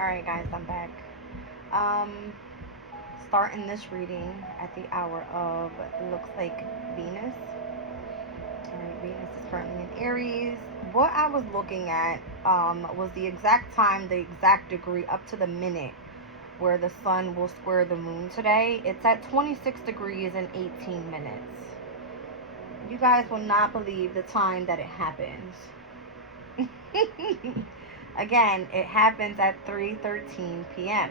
Alright guys, I'm back. Um, Starting this reading at the hour of, looks like Venus. Alright, Venus is currently in Aries. What I was looking at was the exact time, the exact degree, up to the minute where the sun will square the moon today. It's at 26 degrees and 18 minutes. You guys will not believe the time that it happens. Again, it happens at 3:13 p.m.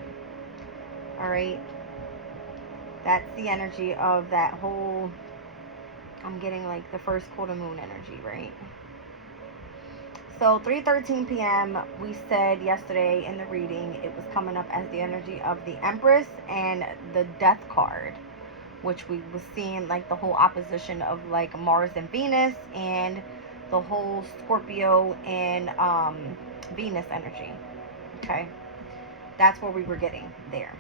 All right, that's the energy of that whole, I'm getting like the first quarter moon energy, right? So 3:13 p.m. we said yesterday in the reading it was coming up as the energy of the Empress and the Death card, which we was seeing like the whole opposition of like Mars and Venus and the whole Scorpio and Venus energy. Okay, that's what we were getting there.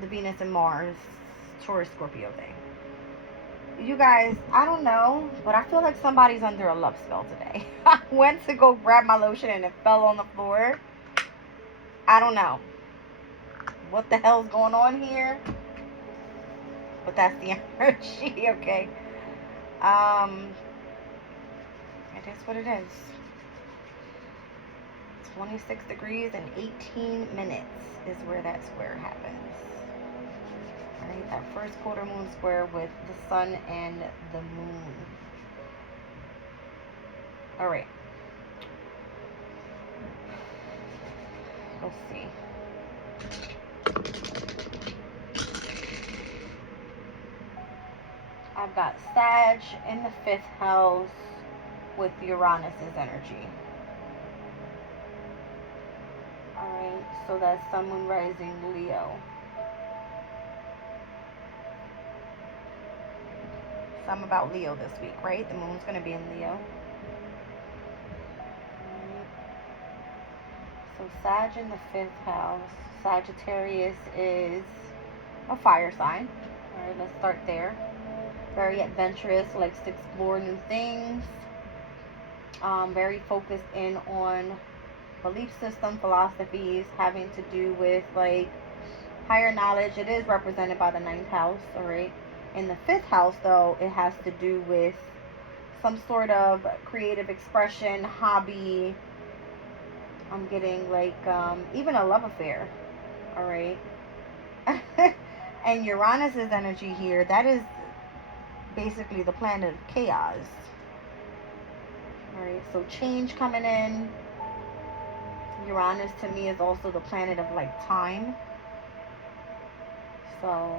The Venus and Mars, Taurus Scorpio thing. You guys, I don't know, but I feel like somebody's under a love spell today. I went to go grab my lotion and it fell on the floor. I don't know what the hell's going on here, but that's the energy, okay? Um, it is what it is. 26 degrees and 18 minutes is where that square happens. Alright, that first quarter moon square with the sun and the moon. Alright. Let's see. I've got Sag in the 5th house with Uranus's energy. Alright, so that's Sun, Moon, Rising, Leo. Something about Leo this week, right? The moon's going to be in Leo. So Sag in the 5th house. Sagittarius is a fire sign. Alright, let's start there. Very adventurous, likes to explore new things. Very focused in on belief system, philosophies having to do with like higher knowledge. It is represented by the 9th house, alright? In the 5th house, though, it has to do with some sort of creative expression, hobby. I'm getting like even a love affair, alright? And Uranus's energy here, that is basically the planet of chaos. Alright, so change coming in. Uranus to me is also the planet of like time. So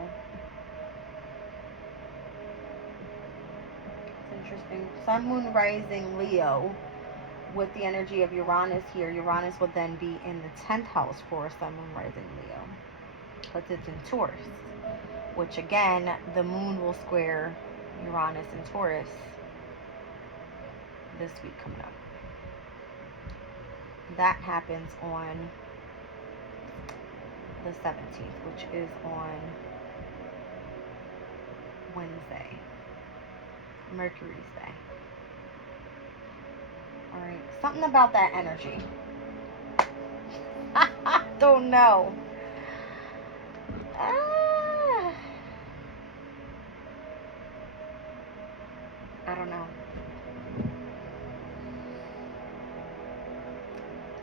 it's interesting. Sun, Moon, Rising, Leo with the energy of Uranus here. Uranus would then be in the 10th house for Sun, Moon, Rising, Leo. Because it's in Taurus. Which again, the moon will square Uranus and Taurus this week coming up. That happens on the 17th, which is on Wednesday, Mercury's day. Alright, something about that energy. I don't know. I don't know.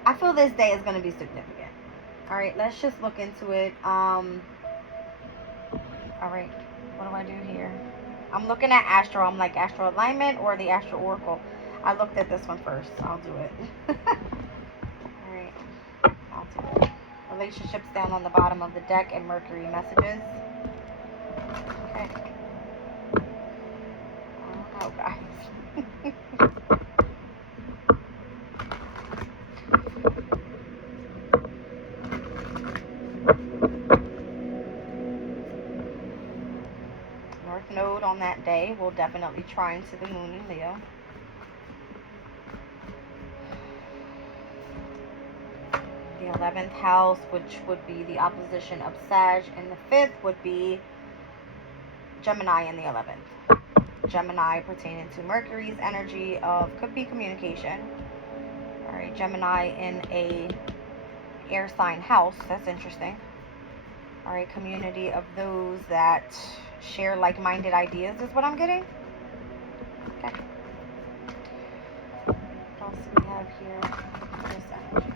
I feel this day is going to be significant. Alright, let's just look into it. Alright, what do I do here? I'm looking at Astro. I'm like Astro Alignment or the Astro Oracle. I looked at this one first. So I'll do it. Alright, I'll do it. Relationships down on the bottom of the deck and Mercury messages. Okay. Oh, guys. North Node on that day will definitely trine to the moon in Leo. The 11th house, which would be the opposition of Sag, and the 5th would be Gemini in the 11th. Gemini pertaining to Mercury's energy of, could be communication. Alright, Gemini in a air sign house. That's interesting. All right, community of those that share like-minded ideas is what I'm getting. Okay. What else do we have here? This energy.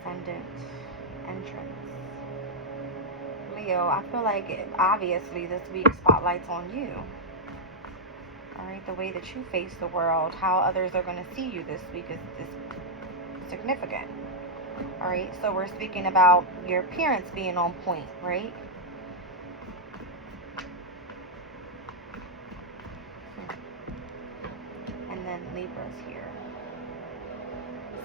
Ascendant. Entrance. Leo, I feel like obviously this week's spotlight's on you. All right, the way that you face the world, how others are going to see you this week is significant. All right, so we're speaking about your appearance being on point, right? And then Libra's here.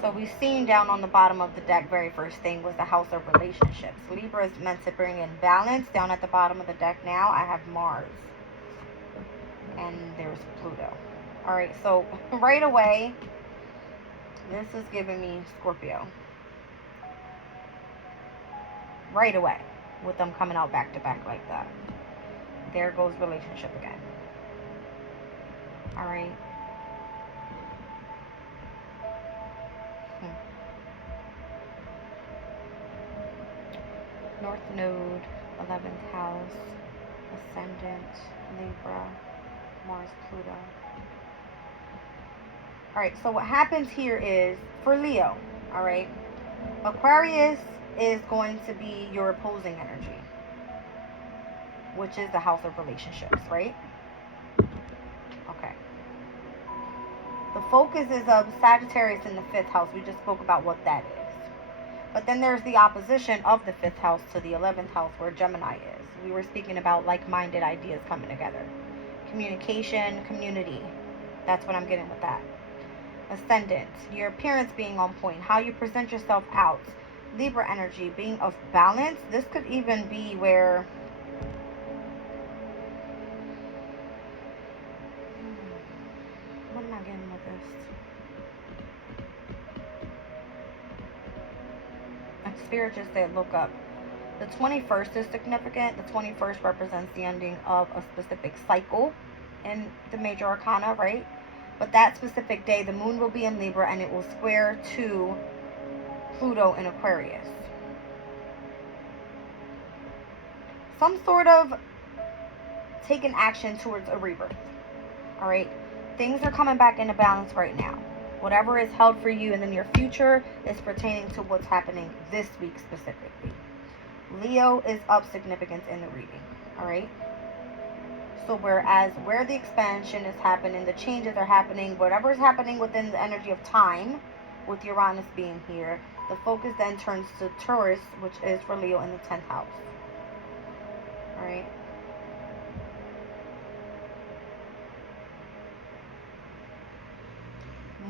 So we've seen down on the bottom of the deck, very first thing was the house of relationships. Libra is meant to bring in balance. Down at the bottom of the deck now, I have Mars. And there's Pluto. All right, so right away, this is giving me Scorpio. Right away, with them coming out back to back like that. There goes relationship again. All right. North Node, 11th house, Ascendant, Libra, Mars, Pluto. Alright, so what happens here is, for Leo, alright, Aquarius is going to be your opposing energy, which is the house of relationships, right? Okay. The focus is of Sagittarius in the 5th house. We just spoke about what that is. But then there's the opposition of the 5th house to the 11th house where Gemini is. We were speaking about like-minded ideas coming together. Communication, community. That's what I'm getting with that. Ascendant, your appearance being on point, how you present yourself out. Libra energy, being of balance. This could even be where what am I getting with this? Spirit just said look up. The 21st is significant. The 21st represents the ending of a specific cycle in the major arcana, right? But that specific day, the moon will be in Libra and it will square to Pluto in Aquarius. Some sort of taking action towards a rebirth. All right? Things are coming back into balance right now. Whatever is held for you in the near future is pertaining to what's happening this week specifically. Leo is of significance in the reading. All right? So whereas where the expansion is happening, the changes are happening, whatever is happening within the energy of time, with Uranus being here, the focus then turns to Taurus, which is for Leo in the 10th house. All right?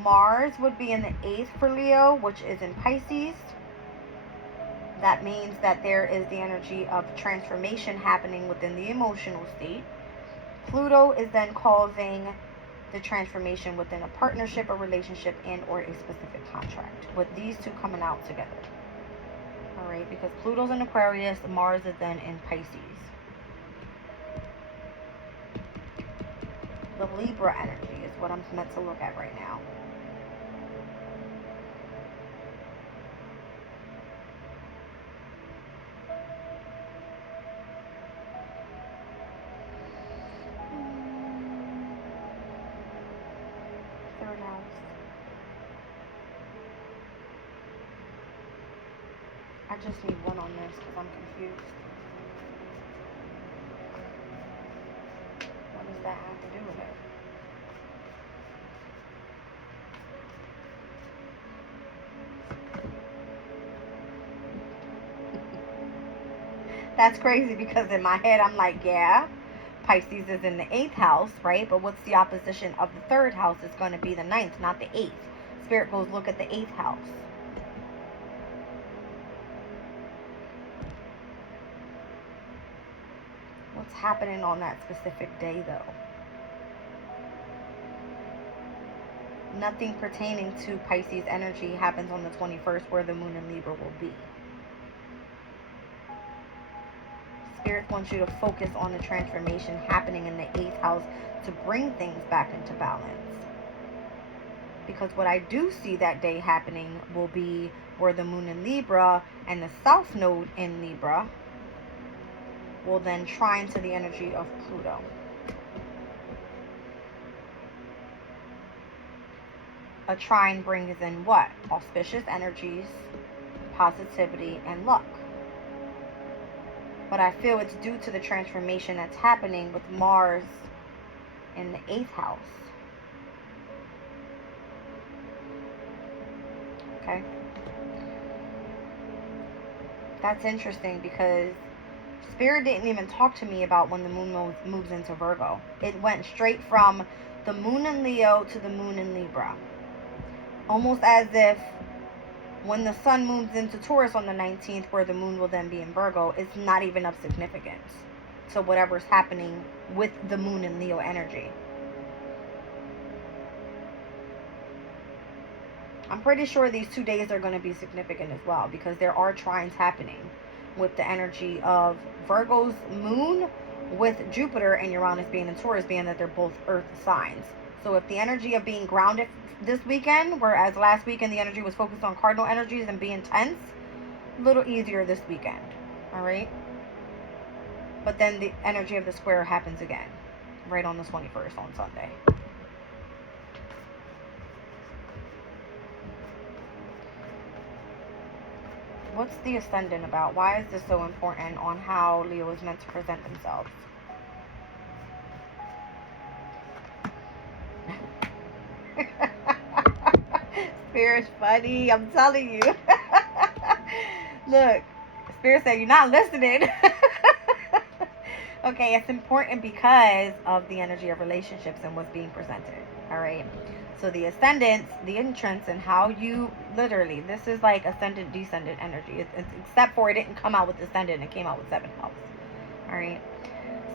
Mars would be in the 8th for Leo, which is in Pisces. That means that there is the energy of transformation happening within the emotional state. Pluto is then causing the transformation within a partnership, a relationship, and or a specific contract, with these two coming out together. All right, because Pluto's in Aquarius, Mars is then in Pisces. The Libra energy is what I'm meant to look at right now. Third house. I just need one on this because I'm confused. What does that have to do with it? That's crazy because in my head I'm like, yeah, Pisces is in the 8th house, right? But what's the opposition of the 3rd house? It's going to be the 9th, not the 8th. Spirit goes look at the 8th house. What's happening on that specific day, though? Nothing pertaining to Pisces energy happens on the 21st where the moon in Libra will be. Spirit wants you to focus on the transformation happening in the 8th house to bring things back into balance. because what I do see that day happening will be where the moon in Libra and the south node in Libra will then trine to the energy of Pluto. A trine brings in what? Auspicious energies, positivity, and luck. But I feel it's due to the transformation that's happening with Mars in the 8th house. Okay? That's interesting because Spirit didn't even talk to me about when the moon moves into Virgo. It went straight from the moon in Leo to the moon in Libra. Almost as if when the sun moves into Taurus on the 19th, where the moon will then be in Virgo, it's not even of significance to whatever's happening with the moon in Leo energy. I'm pretty sure these 2 days are going to be significant as well, because there are trines happening with the energy of Virgo's moon with Jupiter and Uranus being in Taurus, being that they're both earth signs. So if the energy of being grounded this weekend, whereas last weekend the energy was focused on cardinal energies and being tense, a little easier this weekend. All right? But then the energy of the square happens again, right on the 21st on Sunday. What's the ascendant about? Why is this so important on how Leo is meant to present themselves? Spirit's funny, I'm telling you. Look, Spirit said you're not listening. Okay, it's important because of the energy of relationships and what's being presented. All right. So the ascendants, the entrance, and how you literally, this is like ascendant, descendant energy. It's except for it didn't come out with ascendant, it came out with 7th house. All right.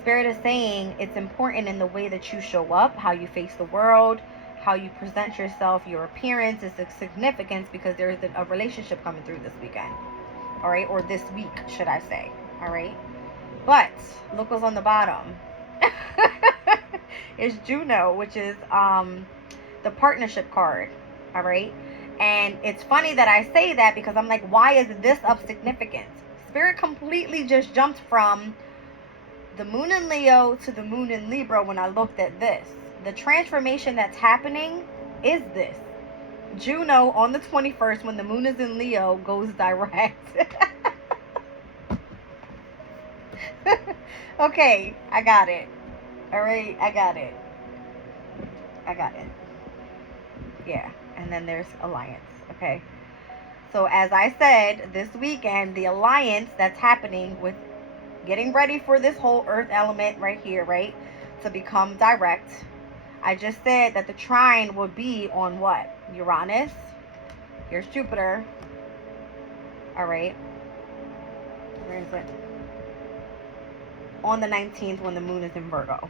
Spirit is saying it's important in the way that you show up, how you face the world, how you present yourself, your appearance is a significance because there's a relationship coming through this weekend. All right. Or this week, should I say. All right. But look what's on the bottom. It's Juno, which is the partnership card. All right. And it's funny that I say that because I'm like, why is this of significance? Spirit completely just jumped from the moon in Leo to the moon in Libra when I looked at this. The transformation that's happening is this. Juno on the 21st, when the moon is in Leo, goes direct. Okay, I got it. All right, I got it. Yeah, and then there's Alliance. Okay. So as I said, this weekend, the Alliance that's happening with getting ready for this whole Earth element right here, right, to become direct. I just said that the trine would be on what? Uranus. Here's Jupiter. All right. Where is it? On the 19th when the moon is in Virgo.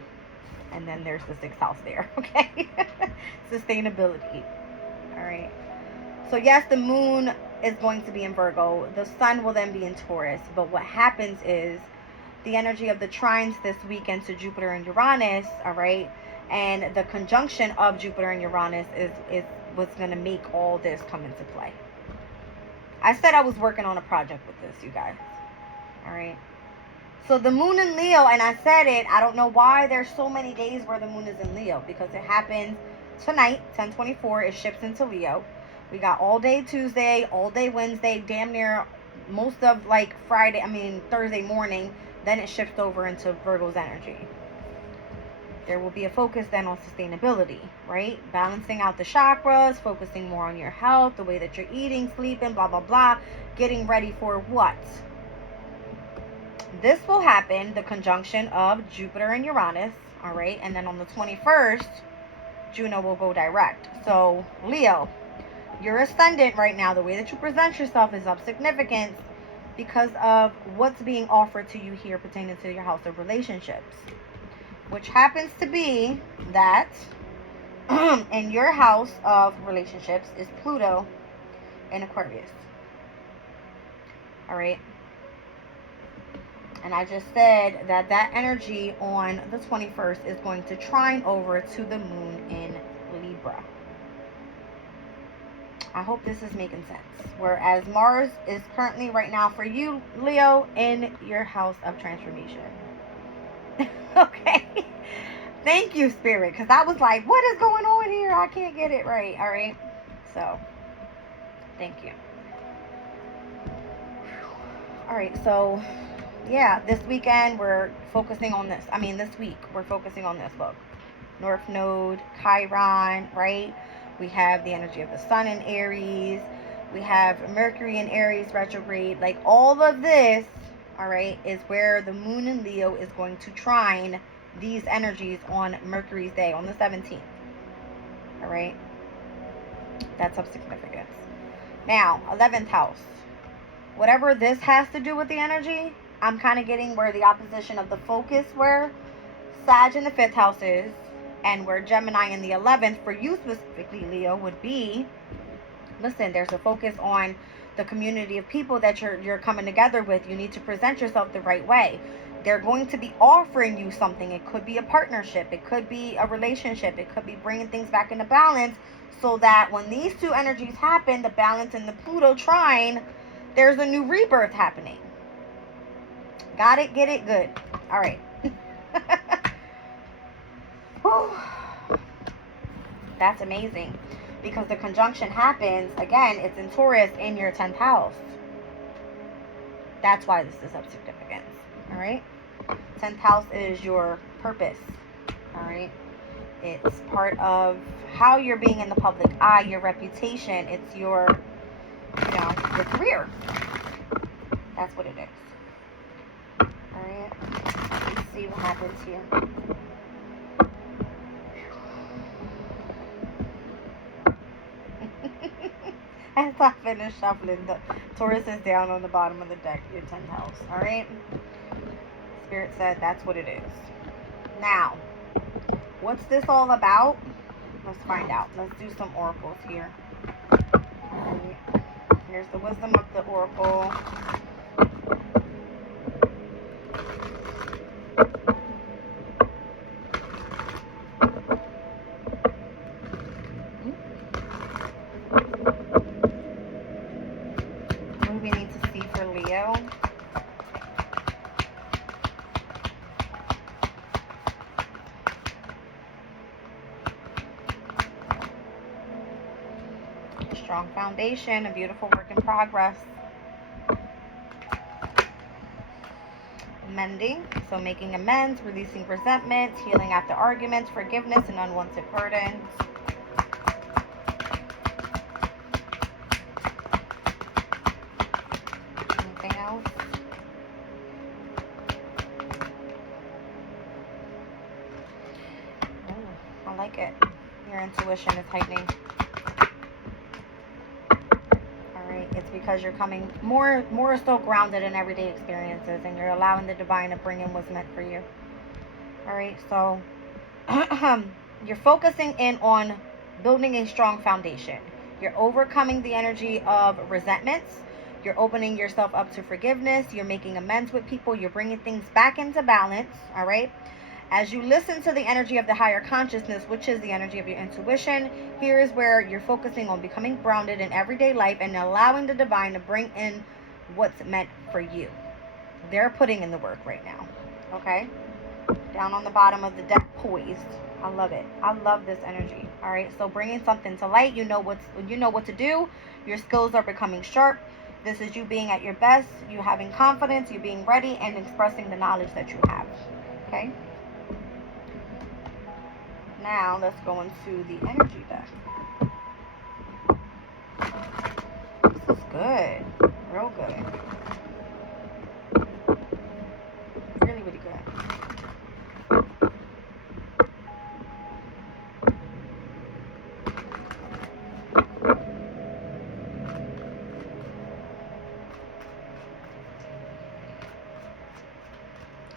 And then there's the 6th house there, okay? Sustainability. All right. So yes, the moon is going to be in Virgo. The sun will then be in Taurus. But what happens is the energy of the trines this weekend to Jupiter and Uranus, all right? And the conjunction of Jupiter and Uranus is what's going to make all this come into play. I said I was working on a project with this, you guys. All right. So the moon in Leo, and I said it, I don't know why there's so many days where the moon is in Leo, because it happens tonight, 10/24, it shifts into Leo. We got all day Tuesday, all day Wednesday, damn near most of like Thursday morning, then it shifts over into Virgo's energy. There will be a focus then on sustainability, right? Balancing out the chakras, focusing more on your health, the way that you're eating, sleeping, blah, blah, blah. Getting ready for what? This will happen, the conjunction of Jupiter and Uranus, all right? And then on the 21st, Juno will go direct. So, Leo, your ascendant right now, the way that you present yourself is of significance because of what's being offered to you here pertaining to your house of relationships, which happens to be that in your house of relationships is Pluto in Aquarius. All right. And I just said that that energy on the 21st is going to trine over to the moon in Libra. I hope this is making sense. Whereas Mars is currently right now for you, Leo, in your house of transformation. Okay. Thank you, Spirit, because I was like, what is going on here? I can't get it right. All right. So, thank you. All right. So, yeah, this weekend we're focusing on this. I mean, this week we're focusing on this. Look, North Node, Chiron, right? We have the energy of the Sun in Aries. We have Mercury in Aries retrograde. Like all of this, all right, is where the Moon in Leo is going to trine these energies on Mercury's day, on the 17th. All right? That's of significance. Now, 11th house. Whatever this has to do with the energy, I'm kind of getting where the opposition of the focus, where Sag in the 5th house is, and where Gemini in the 11th, for you specifically, Leo, would be, listen, there's a focus on the community of people that you're coming together with. You need to present yourself the right way. They're going to be offering you something. It could be a partnership. It could be a relationship. It could be bringing things back into balance, so that when these two energies happen, the balance in the Pluto trine, there's a new rebirth happening. Got it? Get it? Good. All right. That's amazing, because the conjunction happens, again, it's in Taurus in your 10th house. That's why this is of significance. All right. 10th house is your purpose. All right. It's part of how you're being in the public eye, your reputation. It's your, your career. That's what it is. All right. Let's see what happens here. As I finish shuffling, the Taurus is down on the bottom of the deck, your 10th house. All right. Spirit said that's what it is. Now, what's this all about? Let's find out. Let's do some oracles here. All right. Here's the wisdom of the oracle. What do we need to see for Leo? Strong foundation, a beautiful work in progress. Mending, so making amends, releasing resentments, healing after arguments, forgiveness, and unwanted burdens. Anything else? Oh, I like it. Your intuition is heightening. It's because you're coming more so grounded in everyday experiences, and you're allowing the divine to bring in what's meant for you. All right, so you're focusing in on building a strong foundation. You're overcoming the energy of resentments. You're opening yourself up to forgiveness. You're making amends with people. You're bringing things back into balance. All right. As you listen to the energy of the higher consciousness, which is the energy of your intuition, here is where you're focusing on becoming grounded in everyday life and allowing the divine to bring in what's meant for you. They're putting in the work right now. Okay? Down on the bottom of the deck, poised. I love it. I love this energy. All right? So bringing something to light, you know what to do. Your skills are becoming sharp. This is you being at your best, you having confidence, you being ready, and expressing the knowledge that you have. Okay? Now, let's go into the energy deck. This is good. Real good. Really, really good.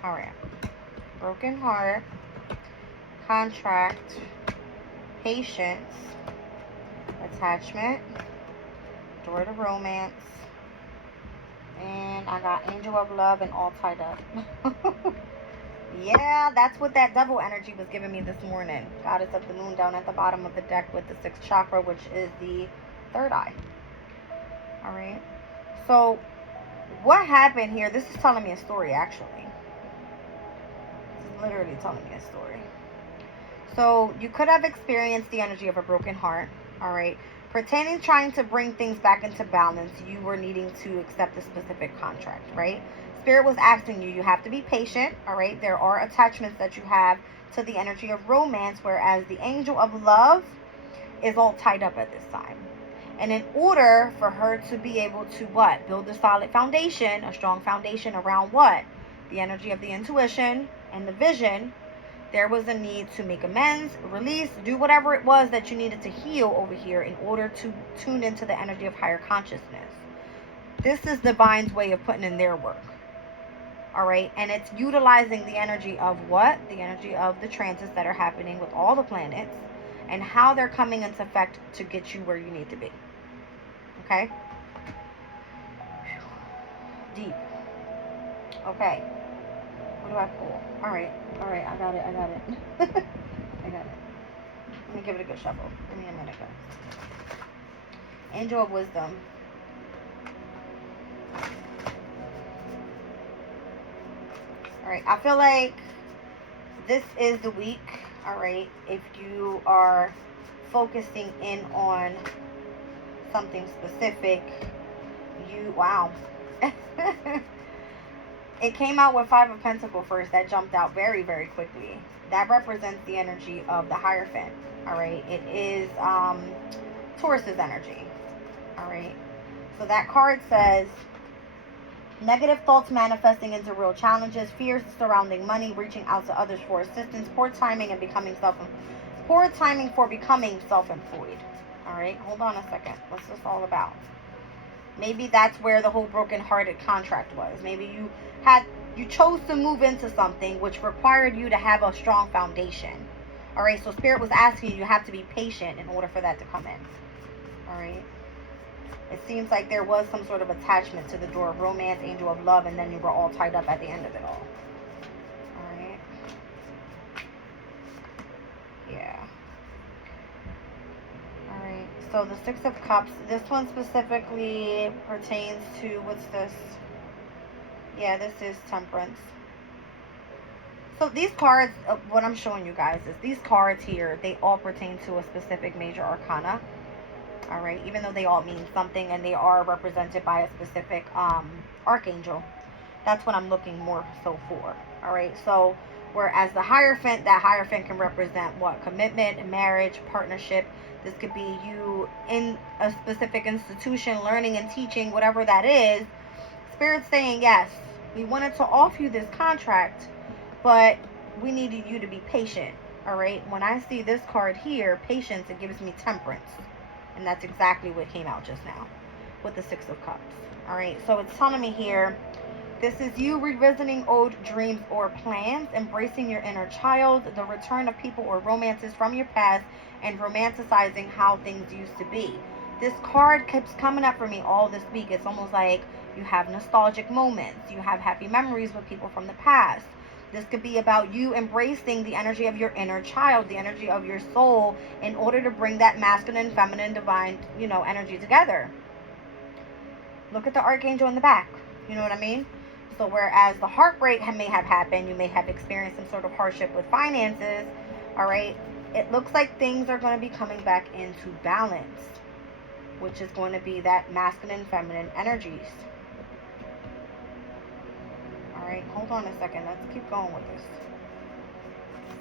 All right. Broken heart. Contract, patience, attachment, door to romance, and I got angel of love and all tied up. Yeah, that's what that double energy was giving me this morning. Goddess of the moon down at the bottom of the deck with the 6th chakra, which is the third eye. All right. So what happened here? This is telling me a story, actually. This is literally telling me a story. So you could have experienced the energy of a broken heart. All right. Pertaining trying to bring things back into balance, you were needing to accept a specific contract, right? Spirit was asking you, you have to be patient, all right? There are attachments that you have to the energy of romance, whereas the angel of love is all tied up at this time. And in order for her to be able to what? Build a solid foundation, a strong foundation around what? The energy of the intuition and the vision. There was a need to make amends, release, do whatever it was that you needed to heal over here in order to tune into the energy of higher consciousness. This is Divine's way of putting in their work. All right. And it's utilizing the energy of what? The energy of the transits that are happening with all the planets and how they're coming into effect to get you where you need to be. Okay. Deep. Okay. What do I pull? All right. I got it. I got it. Let me give it a good shuffle. Give me a minute, guys. Angel of Wisdom. All right. I feel like this is the week. All right. If you are focusing in on something specific, wow. It came out with Five of Pentacles first. That jumped out very, very quickly. That represents the energy of the Hierophant. All right. It is Taurus's energy. All right. So that card says negative thoughts manifesting into real challenges, fears surrounding money, reaching out to others for assistance, poor timing for becoming self-employed. All right. Hold on a second. What's this all about? Maybe that's where the whole broken-hearted contract was. Maybe you chose to move into something which required you to have a strong foundation. All right, so Spirit was asking you have to be patient in order for that to come in. All right. It seems like there was some sort of attachment to the door of romance, angel of love, and then you were all tied up at the end of it all. All right. Yeah. So the Six of Cups, this one specifically pertains to, what's this? Yeah, this is Temperance. So these cards, what I'm showing you guys is these cards here, they all pertain to a specific major arcana. All right, even though they all mean something and they are represented by a specific archangel. That's what I'm looking more so for. All right, so whereas the Hierophant, that Hierophant can represent what? Commitment, marriage, partnership. This could be you in a specific institution, learning and teaching, whatever that is. Spirit's saying, yes, we wanted to offer you this contract, but we needed you to be patient. All right. When I see this card here, patience, it gives me Temperance. And that's exactly what came out just now with the Six of Cups. All right. So it's telling me here, this is you revisiting old dreams or plans, embracing your inner child, the return of people or romances from your past, and romanticizing how things used to be. This card keeps coming up for me all this week. It's almost like you have nostalgic moments. You have happy memories with people from the past. This could be about you embracing the energy of your inner child, the energy of your soul, in order to bring that masculine, feminine, divine, energy together. Look at the archangel in the back. You know what I mean? So whereas the heartbreak may have happened, you may have experienced some sort of hardship with finances, all right, it looks like things are going to be coming back into balance, which is going to be that masculine, feminine energies. All right, hold on a second. Let's keep going with this.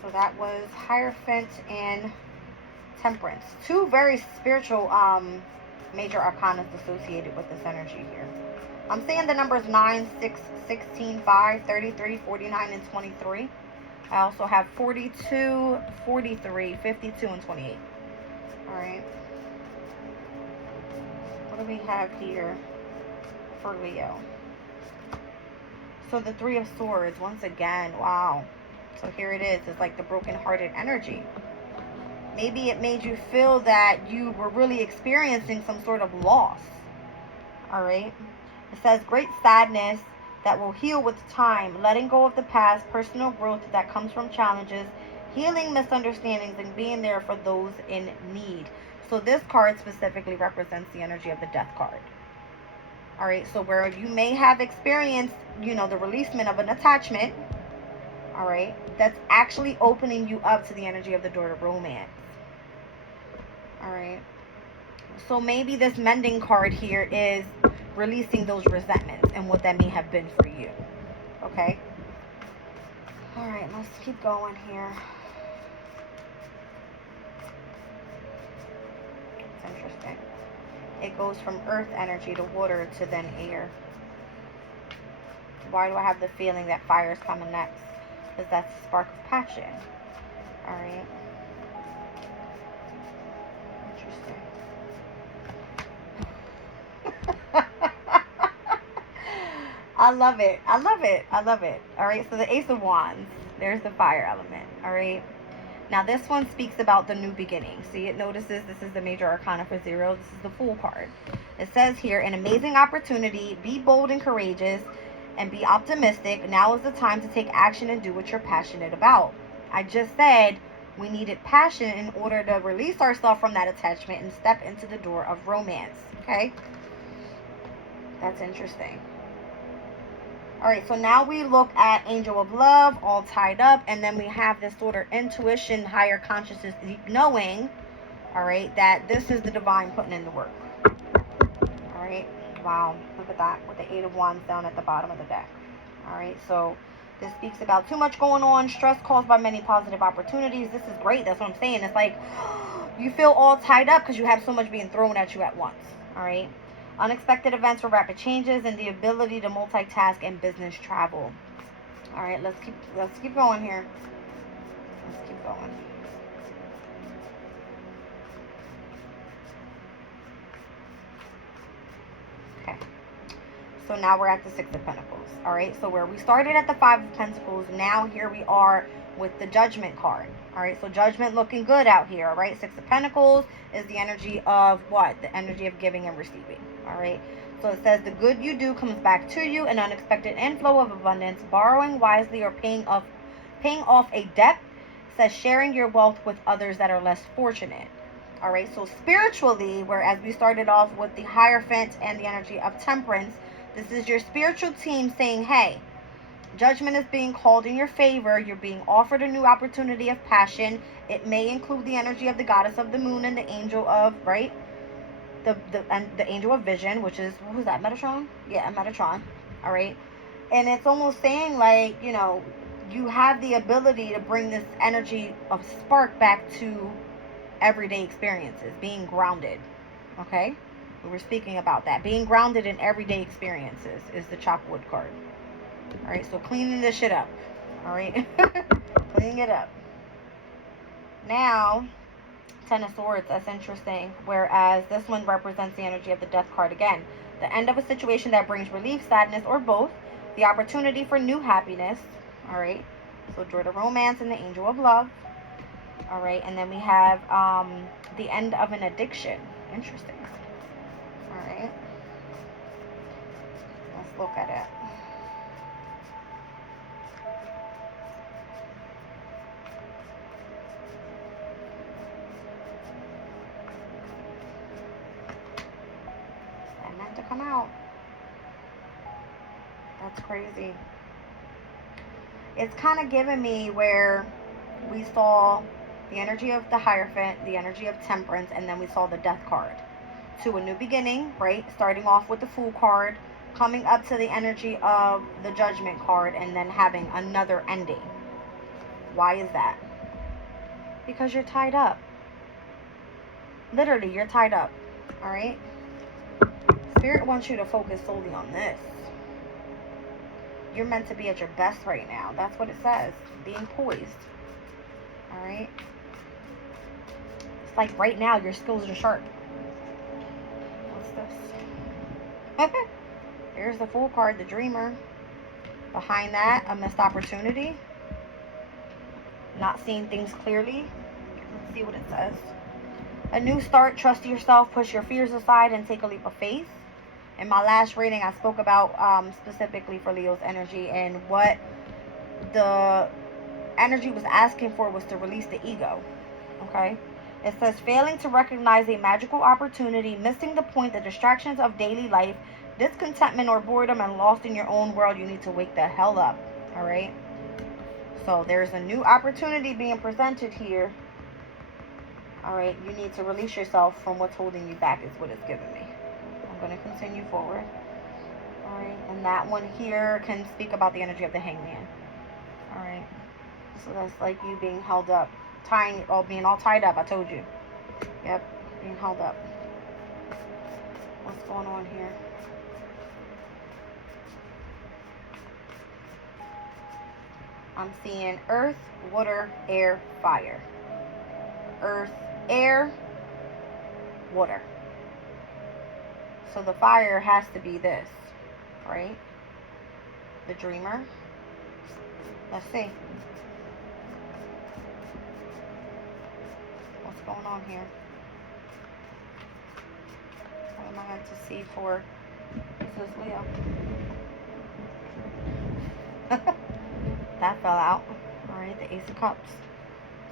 So that was Hierophant and Temperance. Two very spiritual major arcanas associated with this energy here. I'm seeing the numbers 9, 6, 16, 5, 33, 49, and 23. I also have 42, 43, 52, and 28. All right. What do we have here for Leo? So the Three of Swords, once again, wow. So here it is. It's like the broken-hearted energy. Maybe it made you feel that you were really experiencing some sort of loss. All right. It says great sadness that will heal with time, letting go of the past, personal growth that comes from challenges, healing misunderstandings, and being there for those in need. So this card specifically represents the energy of the death card. All right, so where you may have experienced, you know, the releasement of an attachment, all right, that's actually opening you up to the energy of the door to romance. All right, so maybe this mending card here is releasing those resentments and what that may have been for you. Okay, all right, let's keep going here. It's interesting. It goes from earth energy to water to then air. Why do I have the feeling that fire is coming next? Because that's the spark of passion. All right. Interesting. I love it. I love it. I love it. All right. So the Ace of Wands. There's the fire element. All right. Now this one speaks about the new beginning. See, it notices this is the major arcana for 0. This is the Fool card. It says here, an amazing opportunity. Be bold and courageous and be optimistic. Now is the time to take action and do what you're passionate about. I just said we needed passion in order to release ourselves from that attachment and step into the door of romance. Okay? That's interesting. All right, so now we look at Angel of Love, all tied up, and then we have this sort of intuition, higher consciousness, deep knowing, all right, that this is the divine putting in the work. All right, wow, look at that, with the 8 of Wands down at the bottom of the deck. All right, so this speaks about too much going on, stress caused by many positive opportunities. This is great, that's what I'm saying. It's like you feel all tied up because you have so much being thrown at you at once. All right. Unexpected events or rapid changes and the ability to multitask and business travel. All right, let's keep going here. Let's keep going. Okay. So now we're at the 6 of Pentacles. All right. So where we started at the 5 of Pentacles, now here we are with the Judgment card. All right. So Judgment looking good out here. All right. 6 of Pentacles is the energy of what? The energy of giving and receiving. All right. So it says the good you do comes back to you, an unexpected inflow of abundance, borrowing wisely or paying off a debt. It says sharing your wealth with others that are less fortunate. All right. So spiritually, whereas we started off with the Hierophant and the energy of Temperance, this is your spiritual team saying, hey, judgment is being called in your favor. You're being offered a new opportunity of passion. It may include the energy of the goddess of the moon and the angel of, right? The angel of vision, which is, who's that, Metatron? Yeah, Metatron. All right. And it's almost saying, like, you know, you have the ability to bring this energy of spark back to everyday experiences, being grounded. Okay. We were speaking about that. Being grounded in everyday experiences is the chop wood card. All right. So cleaning this shit up. All right. Cleaning it up. Now, 10 of Swords, that's interesting. Whereas this one represents the energy of the Death card again. The end of a situation that brings relief, sadness, or both. The opportunity for new happiness. All right. So Door to Romance and the Angel of Love. All right. And then we have the end of an addiction. Interesting. All right. Let's look at it. To come out. That's crazy. It's kind of giving me where we saw the energy of the Hierophant, the energy of Temperance, and then we saw the Death card. To a new beginning, right? Starting off with the Fool card, coming up to the energy of the Judgment card, and then having another ending. Why is that? Because you're tied up. Literally, you're tied up. All right? Spirit wants you to focus solely on this. You're meant to be at your best right now. That's what it says. Being poised. Alright? It's like right now your skills are sharp. What's this? Here's the Fool card, the Dreamer. Behind that, a missed opportunity. Not seeing things clearly. Let's see what it says. A new start, trust yourself, push your fears aside, and take a leap of faith. In my last reading, I spoke about specifically for Leo's energy, and what the energy was asking for was to release the ego. Okay? It says, failing to recognize a magical opportunity, missing the point, the distractions of daily life, discontentment or boredom, and lost in your own world. You need to wake the hell up. All right? So there's a new opportunity being presented here. All right? You need to release yourself from what's holding you back is what it's giving me. I'm going to continue forward. All right? And that one here can speak about the energy of the Hangman. All right? So that's like you being held up. Being all tied up, I told you. Yep, being held up. What's going on here? I'm seeing earth, water, air, fire. Earth, air, water. So the fire has to be this, right? The dreamer. Let's see. What's going on here? What am I meant to see for? This is Leo. That fell out. Alright, the Ace of Cups.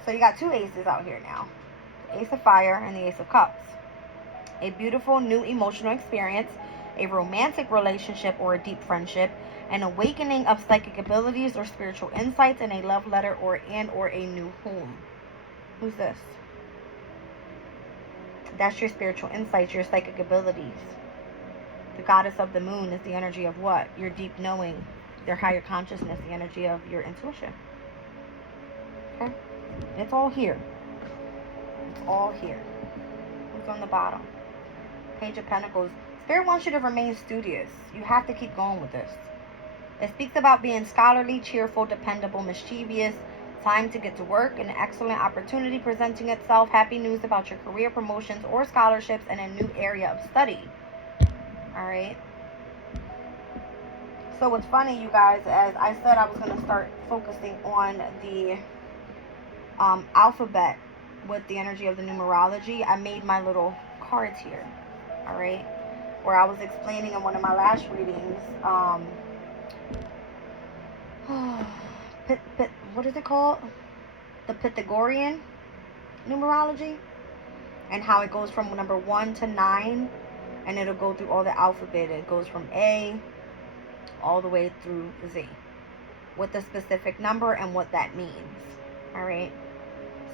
So you got two aces out here now. The Ace of Fire and the Ace of Cups. A beautiful new emotional experience, a romantic relationship or a deep friendship, an awakening of psychic abilities or spiritual insights, and a love letter or a new home. Who's this? That's your spiritual insights, your psychic abilities. The goddess of the moon is the energy of what? Your deep knowing, your higher consciousness, the energy of your intuition. Okay? It's all here. It's all here. Who's on the bottom? Page of Pentacles. Spirit wants you to remain studious. You have to keep going with this. It speaks about being scholarly, cheerful, dependable, mischievous. Time to get to work. An excellent opportunity presenting itself. Happy news about your career promotions or scholarships in a new area of study. Alright. So what's funny, you guys, as I said I was going to start focusing on the alphabet with the energy of the numerology, I made my little cards here. Alright. Where I was explaining in one of my last readings, what is it called? The Pythagorean numerology, and how it goes from number 1 to 9, and it'll go through all the alphabet. It goes from A all the way through Z with the specific number and what that means. All right.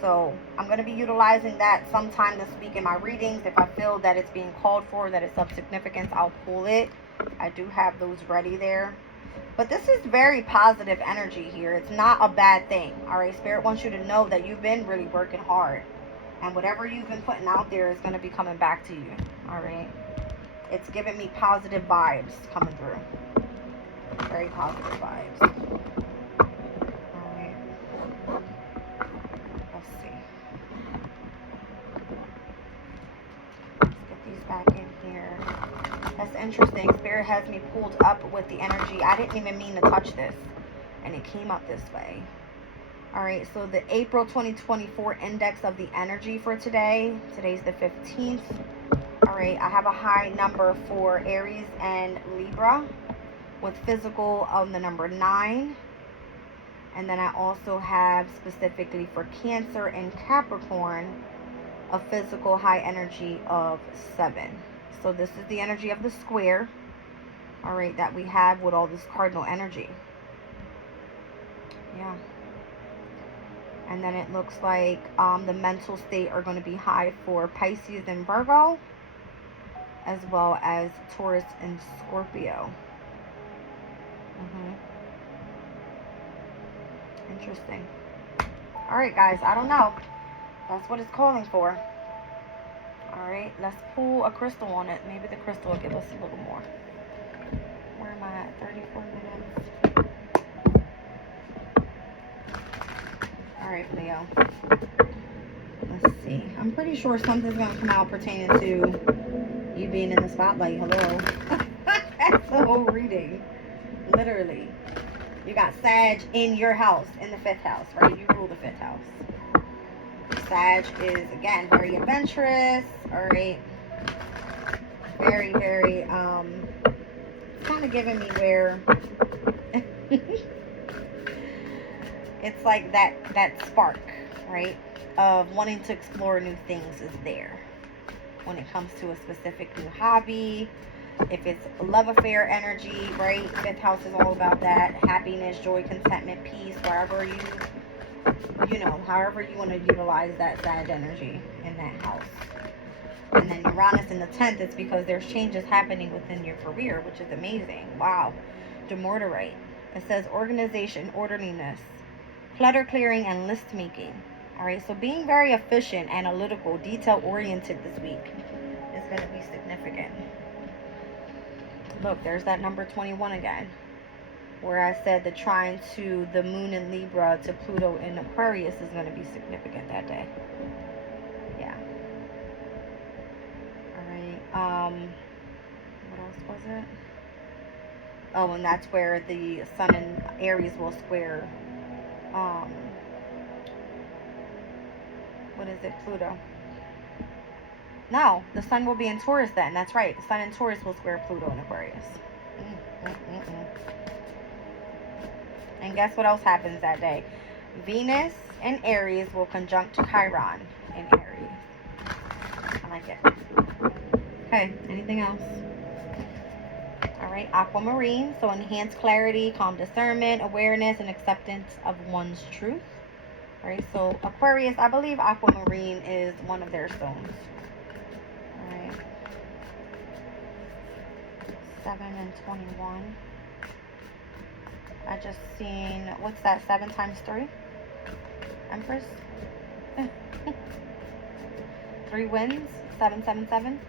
So I'm going to be utilizing that sometime this week in my readings. If I feel that it's being called for, that it's of significance, I'll pull it. I do have those ready there. But this is very positive energy here. It's not a bad thing. All right. Spirit wants you to know that you've been really working hard. And whatever you've been putting out there is going to be coming back to you. All right. It's giving me positive vibes coming through. Very positive vibes. Alright. Let's see. Let's get these back in here. That's interesting. Spirit has me pulled up with the energy. I didn't even mean to touch this. And it came up this way. Alright, so the April 2024 index of the energy for today. Today's the 15th. Alright, I have a high number for Aries and Libra, with physical of the number 9. And then I also have specifically for Cancer and Capricorn a physical high energy of 7. So this is the energy of the square, all right, that we have with all this cardinal energy. Yeah. And then it looks like the mental state are going to be high for Pisces and Virgo, as well as Taurus and Scorpio. Interesting. Alright, guys, I don't know. That's what it's calling for. Alright, let's pull a crystal on it. Maybe the crystal will give us a little more. Where am I at? 34 minutes. Alright, Leo. Let's see. I'm pretty sure something's going to come out pertaining to you being in the spotlight. Hello. That's the whole reading. Literally. You got Sag in your house, in the 5th house, right? You rule the 5th house. Sag is, again, very adventurous, alright? Very, very, kind of giving me where it's like that spark, right? of wanting to explore new things is there when it comes to a specific new hobby. If it's love affair energy, right? Fifth house is all about that. Happiness, joy, contentment, peace, wherever you know, however you want to utilize that Sag energy in that house. And then Uranus in the 10th, it's because there's changes happening within your career, which is amazing. Wow. Demorderite. It says organization, orderliness, clutter clearing, and list making. All right, so being very efficient, analytical, detail oriented this week is going to be significant. Look, there's that number 21 again, where I said the trine to the moon in Libra to Pluto in Aquarius is going to be significant that day. Yeah. All right. What else was it? Oh, and that's where the sun in Aries will square, what is it, Pluto? No, the sun will be in Taurus then. That's right. The sun in Taurus will square Pluto in Aquarius. And guess what else happens that day? Venus in Aries will conjunct Chiron in Aries. I like it. Okay, anything else? All right, aquamarine. So enhanced clarity, calm discernment, awareness, and acceptance of one's truth. All right, so Aquarius, I believe aquamarine is one of their stones. All right. 7 and 21. I just seen, what's that, 7 times 3? Empress? 3 wins, 777.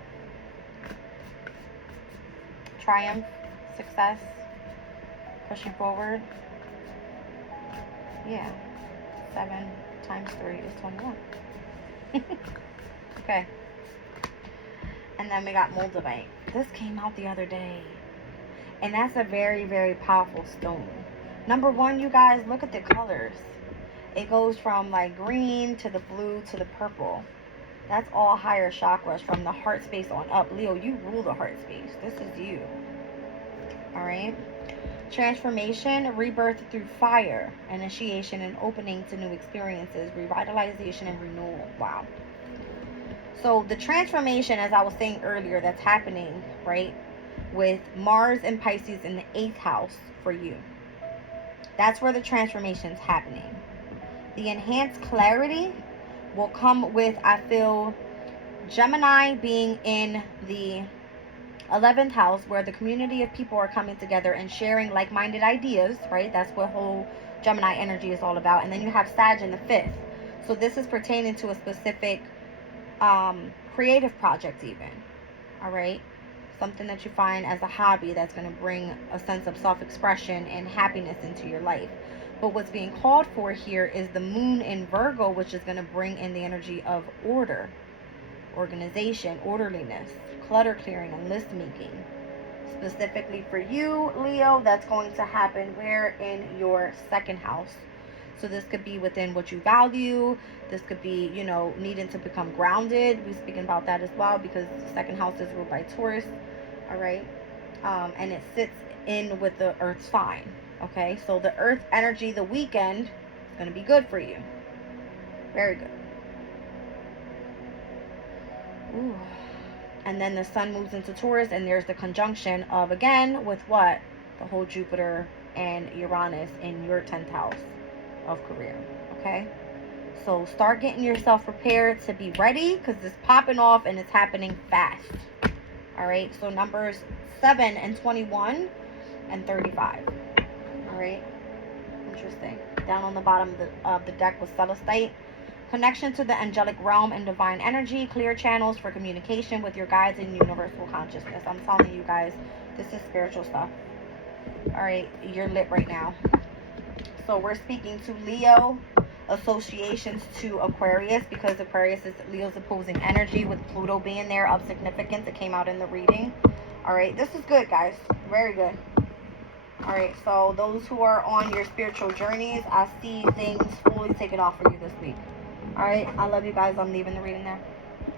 Triumph, success, pushing forward. Yeah, 7 times 3 is 21. Okay. And then we got Moldavite. This came out the other day. And that's a very, very powerful stone. Number one, you guys, look at the colors. It goes from like green to the blue to the purple. That's all higher chakras from the heart space on up. Leo, you rule the heart space. This is you. All right. Transformation, rebirth through fire, initiation and opening to new experiences, revitalization and renewal. Wow. So the transformation, as I was saying earlier, that's happening, right, with Mars and Pisces in the 8th house for you. That's where the transformation is happening. The enhanced clarity will come with, I feel, Gemini being in the 11th house, where the community of people are coming together and sharing like-minded ideas, right? That's what whole Gemini energy is all about. And then you have Sag in the 5th. So this is pertaining to a specific creative project even. All right? Something that you find as a hobby that's going to bring a sense of self-expression and happiness into your life. But what's being called for here is the moon in Virgo, which is going to bring in the energy of order, organization, orderliness, clutter clearing, and list making. Specifically for you, Leo, that's going to happen where? In your 2nd house. So this could be within what you value. This could be, you know, needing to become grounded. We're speaking about that as well, because the 2nd house is ruled by Taurus. All right. And it sits in with the earth sign. Okay. So the earth energy, the weekend, is going to be good for you. Very good. Ooh. And then the sun moves into Taurus, and there's the conjunction of, again, with what? The whole Jupiter and Uranus in your 10th house of career. Okay? So start getting yourself prepared to be ready, because it's popping off and it's happening fast. All right? So numbers 7 and 21 and 35. All right? Interesting. Down on the bottom of the deck was Celestite. Connection to the angelic realm and divine energy. Clear channels for communication with your guides and universal consciousness. I'm telling you guys, this is spiritual stuff. All right, you're lit right now. So we're speaking to Leo, associations to Aquarius, because Aquarius is Leo's opposing energy, with Pluto being there of significance. It came out in the reading. All right, this is good, guys. Very good. All right, so those who are on your spiritual journeys, I see things fully taken off for you this week. All right, I love you guys. I'm leaving the reading there.